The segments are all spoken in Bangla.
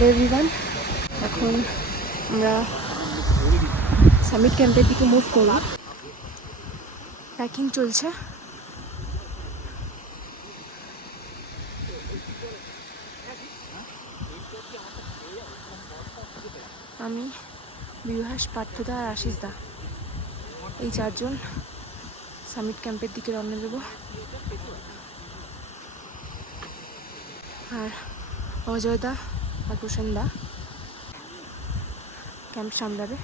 হ্যালো এভরিওয়ান, এখন আমরা সামিট ক্যাম্পের দিকে মুভ করব। প্যাকিং চলছে। আমি, বিভাস, পার্থদা আর আশিস দা, এই চারজন সামিট ক্যাম্পের দিকে রওনা দেব। আর অজয় দা আর প্রসেন দা ক্যাম্প সামলাবে।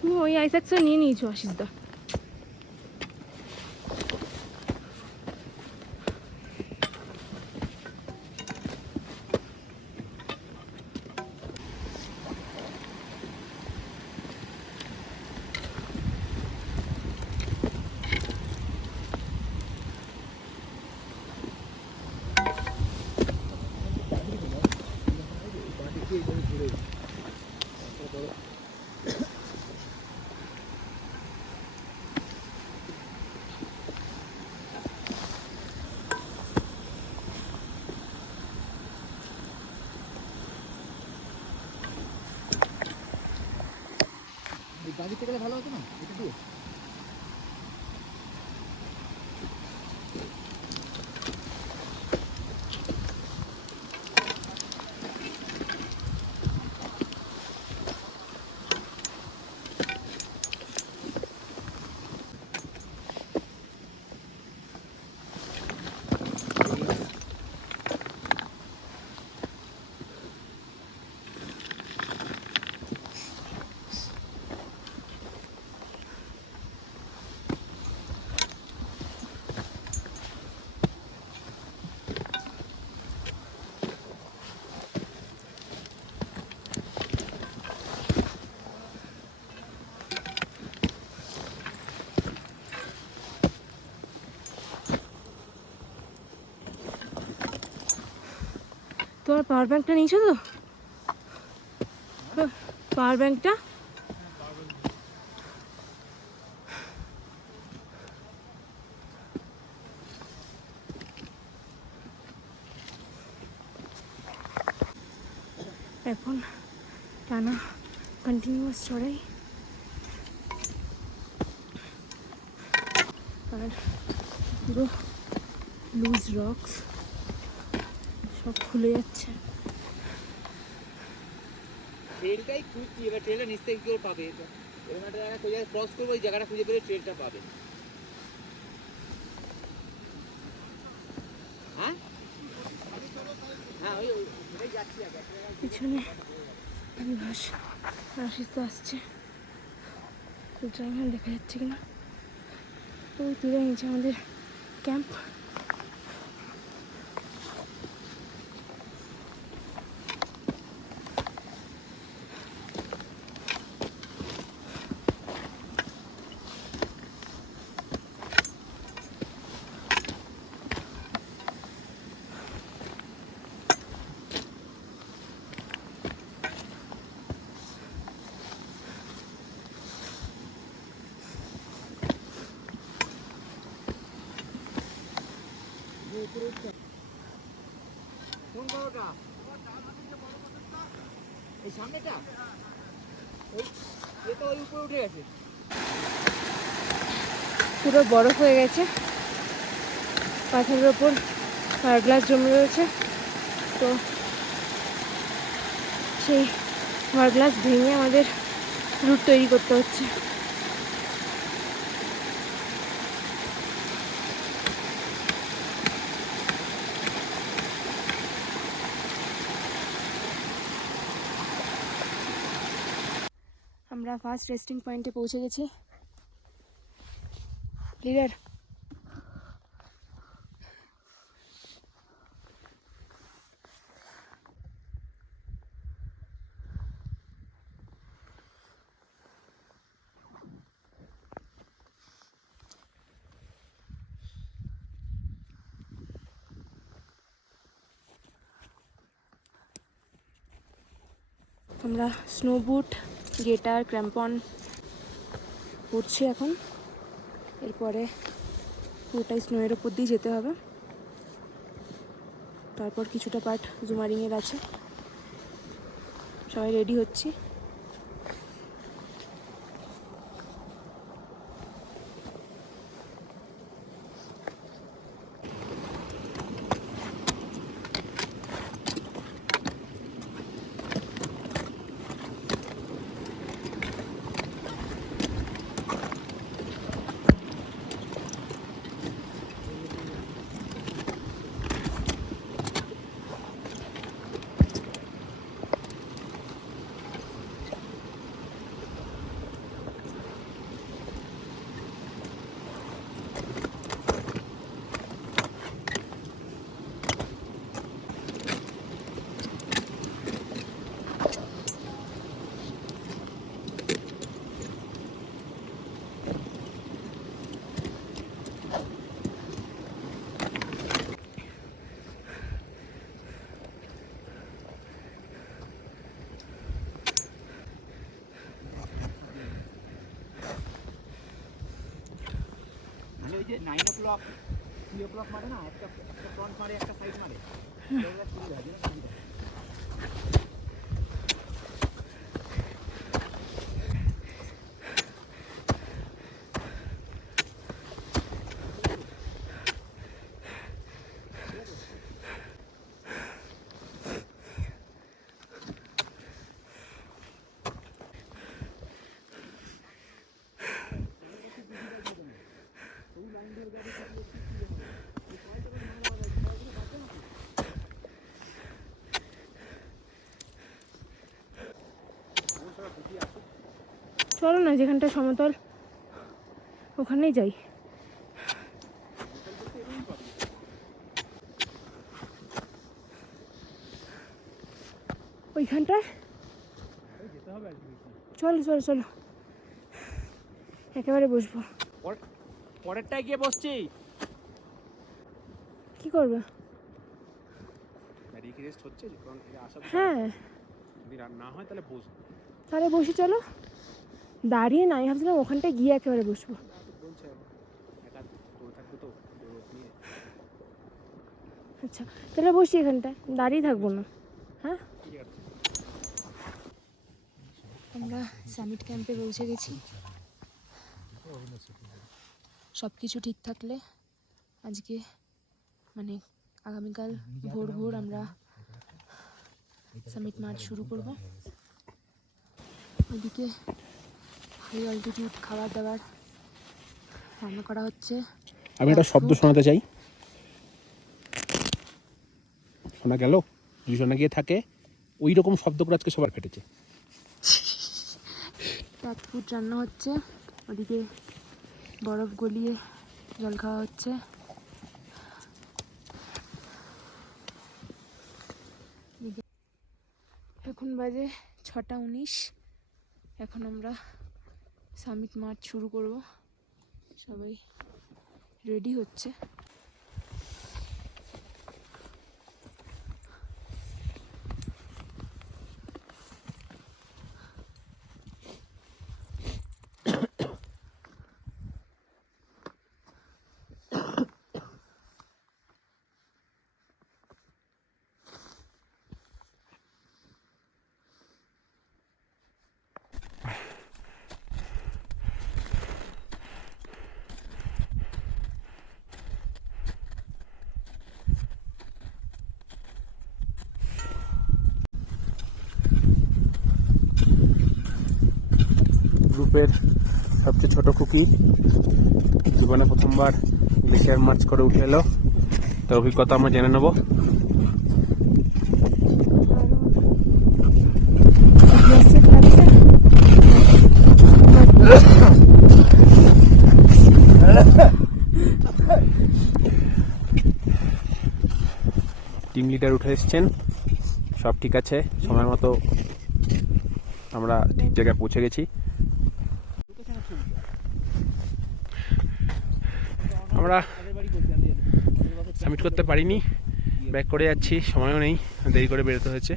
তুমি ওই আইস্যাকসটা নিয়ে নিয়েছো আশিস দা। গাড়িতে গেলে ভালো হতো না এটা দিয়ে। তোমার পাওয়ার ব্যাংকটা নিয়েছো তো? পাওয়ার ব্যাংকটা এখন টানা কন্টিনিউয়াস চড়াই। আর পুরো লুজ রক্স সব খুলে যাচ্ছে। ট্রেলটাই খুঁজছি, এবার ট্রেলটা নিশ্চয়ই কি করে পাবে? এরকম একটা জায়গা খুঁজে ক্রস করবো, ওই জায়গাটা খুঁজে পেলে ট্রেলটা পাবে। হ্যাঁ হ্যাঁ, ওই যাচ্ছি আগে। পিছনে বিভাস আশিস তো আসছে। ড্রাইভার দেখা যাচ্ছে কিনা। ওই তুলে নিচে আমাদের ক্যাম্প। কোন বড়টা? এই সামনেটা? ওই এটা ওই উপরে উঠে গেছে। পুরো বরফ হয়ে গেছে, পাথরের ওপর ফায়ার গ্লাস জমে রয়েছে। তো সেই ফায়ার গ্লাস ভেঙে আমাদের রুট তৈরি করতে হচ্ছে। আমরা ফার্স্ট রেস্টিং পয়েন্টে পৌঁছে গেছি। লিডার, আমরা স্নো বুট, গেটার, ক্র্যাম্পন পরছি এখন। এরপরে পুরোটাই স্নোয়ের ওপর দিয়ে যেতে হবে। তারপর কিছুটা পার্ট জুমারিংয়ের আছে। সবাই রেডি হচ্ছি। মানে ওই যে 9 o'clock 3 o'clock মারে না, একটা ফ্রন্ট মারে একটা সাইড মারে, ওটা সুবিধা হয় না, সুবিধা। চলো না, যেখানটা সমতল ওখানেই যাই। ওইখানটায় চলো চলো চলো, একেবারে বসবো। পরেরটায় গিয়ে বসছি। কি করবে? দাঁড়িয়ে কি রেস্ট হচ্ছে? কারণ এরা আসা হ্যাঁ, যদি না হয় তাহলে বসবো। তাহলে বসি চলো। দাঁড়িয়ে নাই, ভাবছিলাম ওখানটায় গিয়ে একেবারে বসবো। বলছে একা পড়ে থাকবো তো রোদ নিয়ে। আচ্ছা তাহলে বসি এখানটায়, দাঁড়িয়ে থাকবো না। হ্যাঁ, ঠিক আছে। আমরা সামিট ক্যাম্পে পৌঁছে গেছি। সব কিছু ঠিক থাকলে আজকে মানে আগামীকাল ভোর ভোর আমরা সামিট মার্চ শুরু করব। ওইদিকে হাই অল্টিটিউড খাবার দাবার রান্না করা হচ্ছে। আমি একটা শব্দ শোনাতে চাই। শোনা গেল? যদি শোনা গিয়ে থাকে, ওই রকম শব্দ করে আজকে সবার ফেটেছে। প্যাক ফুড রান্না হচ্ছে, ওদিকে বরফ গলিয়ে জল খাওয়া হচ্ছে। এখন বাজে 6:19। এখন আমরা সামিট মার্চ শুরু করব। সবাই রেডি হচ্ছে। গ্রুপের সবচেয়ে ছোট কুকি জীবনে প্রথমবার গ্লেশিয়ার মার্চ করে উঠে এলো, তার অভিজ্ঞতা আমরা জেনে নেব। টিম লিডার উঠে এসছেন, সব ঠিক আছে, সময় মতো আমরা ঠিক জায়গায় পৌঁছে গেছি। আমরা সাবমিট করতে পারিনি, ব্যাক করে যাচ্ছি, সময়ও নেই, দেরি করে বেরোতে হয়েছে।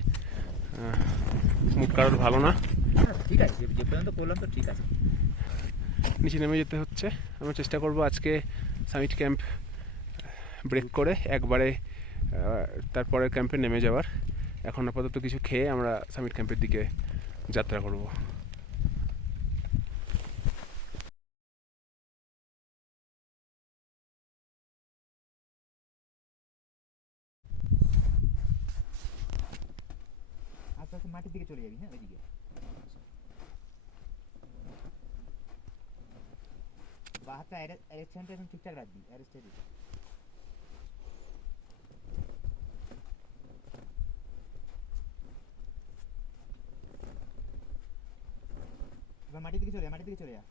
মুড কারোর ভালো না, ঠিক আছে, যে পর্যন্ত করলাম তো ঠিক আছে। নিচে নেমে যেতে হচ্ছে। আমরা চেষ্টা করব আজকে সামিট ক্যাম্প ব্রেক করে একবারে তারপরের ক্যাম্পে নেমে যাওয়ার। এখন আপাতত কিছু খেয়ে আমরা সামিট ক্যাম্পের দিকে যাত্রা করব। আস্তে আস্তে মাটির দিকে চলে যাবি, হ্যাঁ ওইদিকে। বা হাতটা অ্যারেকশনটা এখন ঠিকঠাক রাখবি, অ্যারেস্টে দিবি। এবার মাটির দিকে চলে যা, মাটির দিকে চলে যা।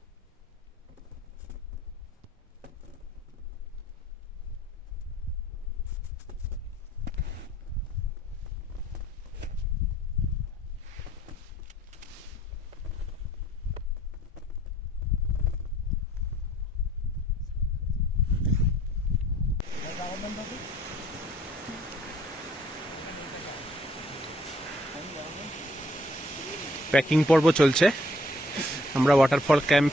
প্যাকিং পর্ব চলছে। আমরা ওয়াটারফল ক্যাম্প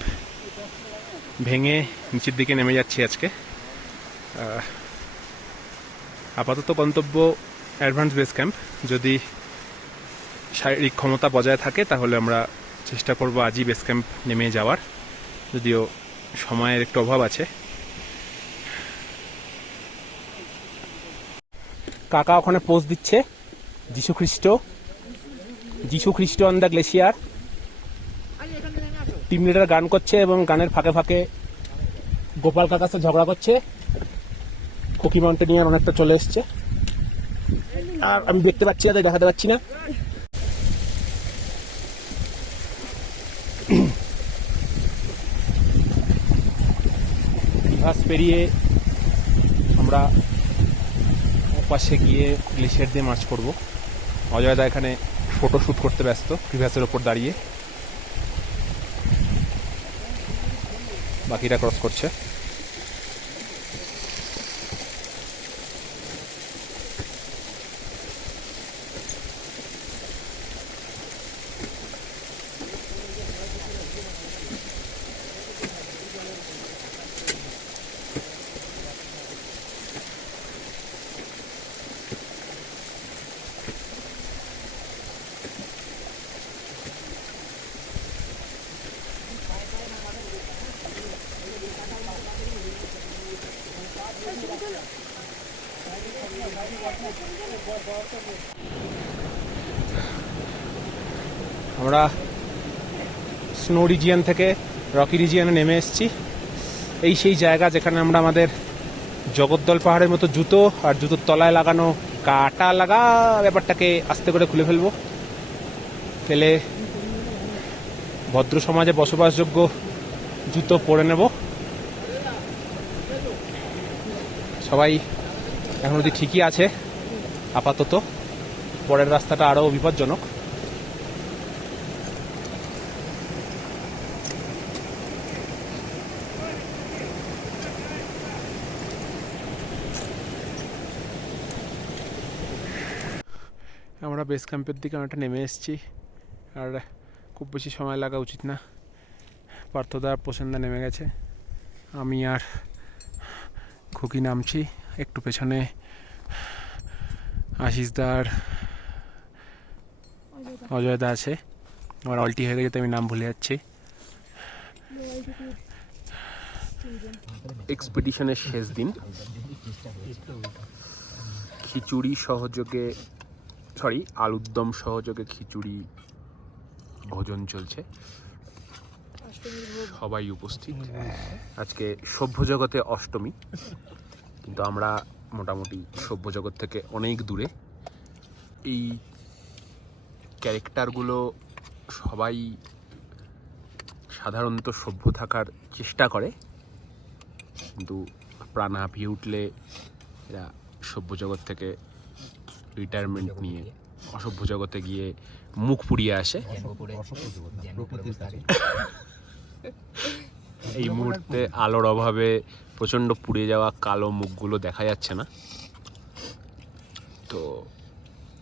ভেঙে নিচের দিকে নেমে যাচ্ছি আজকে। আপাতত গন্তব্য অ্যাডভান্স বেস ক্যাম্প। যদি শারীরিক ক্ষমতা বজায় থাকে তাহলে আমরা চেষ্টা করব আজই বেস ক্যাম্প নেমে যাওয়ার, যদিও সময়ের একটু অভাব আছে। কাকা ওখানে পোজ দিচ্ছে, যিশু খ্রিস্ট on the glacier. Team leader গান করছে এবং গানের ফাঁকে ফাঁকে গোপাল কাকার সাথে ঝগড়া করছে। কোকি মাউন্টেনিয়ার অনেকটা চলে এসছে, আর আমি দেখতে পাচ্ছি না, তাই দেখাতে পাচ্ছি না। বিভাস পেরিয়ে আমরা পাশে গিয়ে গ্লেশিয়ার দিয়ে মার্চ করব। অজয়দা এখানে ফটো শ্যুট করতে ব্যস্ত প্রিভাসের ওপর দাঁড়িয়ে, বাকিরা ক্রস করছে। আমরা স্নো রিজিয়ন থেকে রকি রিজিয়নে নেমে এসেছি। এই সেই জায়গা যেখানে আমরা আমাদের জগদ্দল পাহাড়ের মতো জুতো আর জুতোর তলায় লাগানো কাটা লাগা ব্যাপারটাকে আস্তে করে খুলে ফেলবো, ফেলে ভদ্র সমাজে বসবাসযোগ্য জুতো পরে নেব। সবাই এখন অবধি ঠিকই আছে আপাতত, পরের রাস্তাটা আরও বিপজ্জনক। আমরা বেস ক্যাম্পের দিকে অনেকটা নেমে এসেছি, আর খুব বেশি সময় লাগা উচিত না। পার্থদা প্রসেনদা নেমে গেছে, আমি আর খুকি নামছি। একটু পেছনে আশিসদার অজয়দা আছে। আমার অল্টি হয়ে গেছে, আমি নাম ভুলে যাচ্ছি। এক্সপিডিশনের শেষ দিন, খিচুড়ি সহযোগে আলুর দম সহযোগে খিচুড়ি ভোজন চলছে, সবাই উপস্থিত। আজকে সভ্য জগতে অষ্টমী, কিন্তু আমরা মোটামুটি সভ্য জগৎ থেকে অনেক দূরে। এই ক্যারেক্টারগুলো সবাই সাধারণত সভ্য থাকার চেষ্টা করে, কিন্তু প্রাণ হাঁপিয়ে উঠলে এরা সভ্য জগৎ থেকে রিটায়ারমেন্ট নিয়ে অসভ্য জগতে গিয়ে মুখ পুড়িয়ে আসে। এই মুহূর্তে আলোর অভাবে প্রচণ্ড পুড়ে যাওয়া কালো মুখগুলো দেখা যাচ্ছে না, তো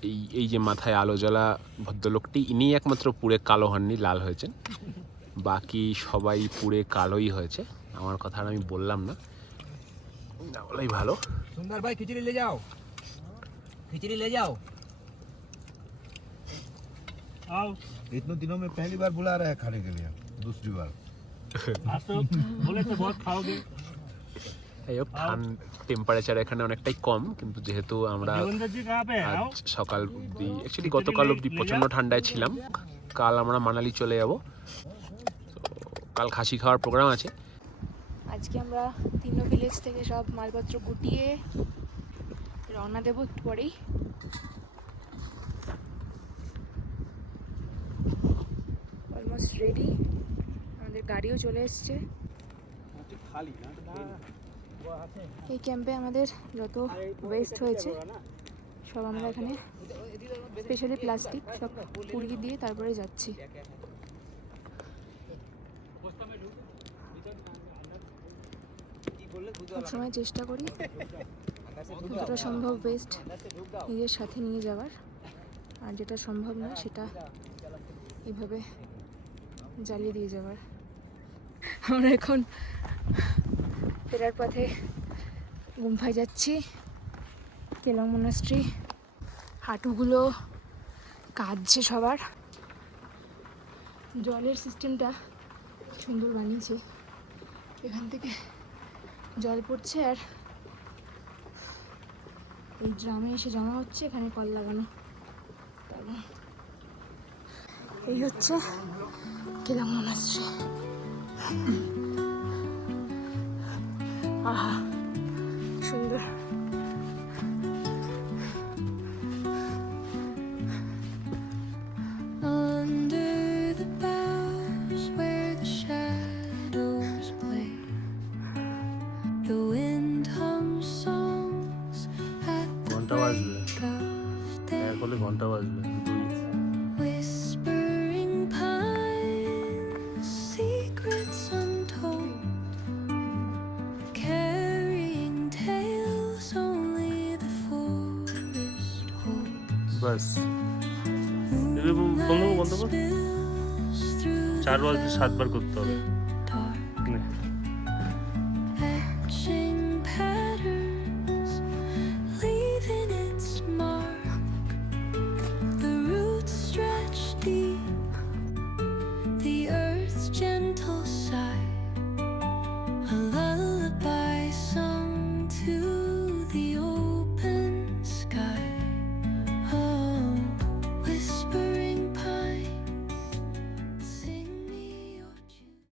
এই এই যে মাথায় আলো জ্বলা ভদ্রলোকটি, ইনি একমাত্র পুড়ে কালো হননি, লাল হয়েছেন। বাকি সবাই পুড়ে কালোই হয়েছে। আমার কথা আর আমি বললাম না, না বলাই ভালো। सुंदर भाई खिचड़ी ले जाओ, खिचड़ी ले जाओ। आओ, इतने दिनों में पहली बार बुला रहा है खाने के लिए, दूसरी बार। आज तो बोले तो बहुत खाओगे। এই টেম্পারেচার এখানে অনেকটাই কম, কিন্তু যেহেতু আমরা देवेंद्र जी कहाँ पे है? आओ। আজ সকাল অবধি, অ্যাকচুয়ালি গতকাল অবধি প্রচণ্ড ঠান্ডায় ছিলাম। কাল আমরা মানালি চলে যাব, কাল খাসি খাওয়ার প্রোগ্রাম আছে। আজকে আমরা তিনো ভিলেজ থেকে সব মালপত্র গুটিয়ে রওনা দেবো একটু পরেই। অলমোস্ট রেডি, আমাদের গাড়িও চলে এসছে। এই ক্যাম্পে আমাদের যত ওয়েস্ট হয়েছে সব আমরা এখানে স্পেশালি প্লাস্টিক সব পুড়িয়ে দিয়ে তারপরে যাচ্ছি। সবসময় চেষ্টা করি যতটা সম্ভব ওয়েস্ট নিজের সাথে নিয়ে যাওয়ার, আর যেটা সম্ভব না সেটা এইভাবে জ্বালিয়ে দিয়ে যাওয়ার। আমরা এখন ফেরার পথে গুম্ফায় যাচ্ছি, কেলং মনাস্ট্রি। হাঁটুগুলো কাঁদছে সবার। জলের সিস্টেমটা সুন্দর বানিয়েছে, এখান থেকে জল পড়ছে আর এই ড্রামে এসে জমা হচ্ছে, এখানে কল লাগানো। তারপর এই হচ্ছে কেলং মনাস্ট্রি। আহা সুন্দর। ঘন্টা বাজবে, এক হলে ঘন্টা বাজবে। Whispering pines, secrets untold, carrying tales only the forest holds. বাস বন্ধ কর। 4 বাজলে 7 বার করতে হবে।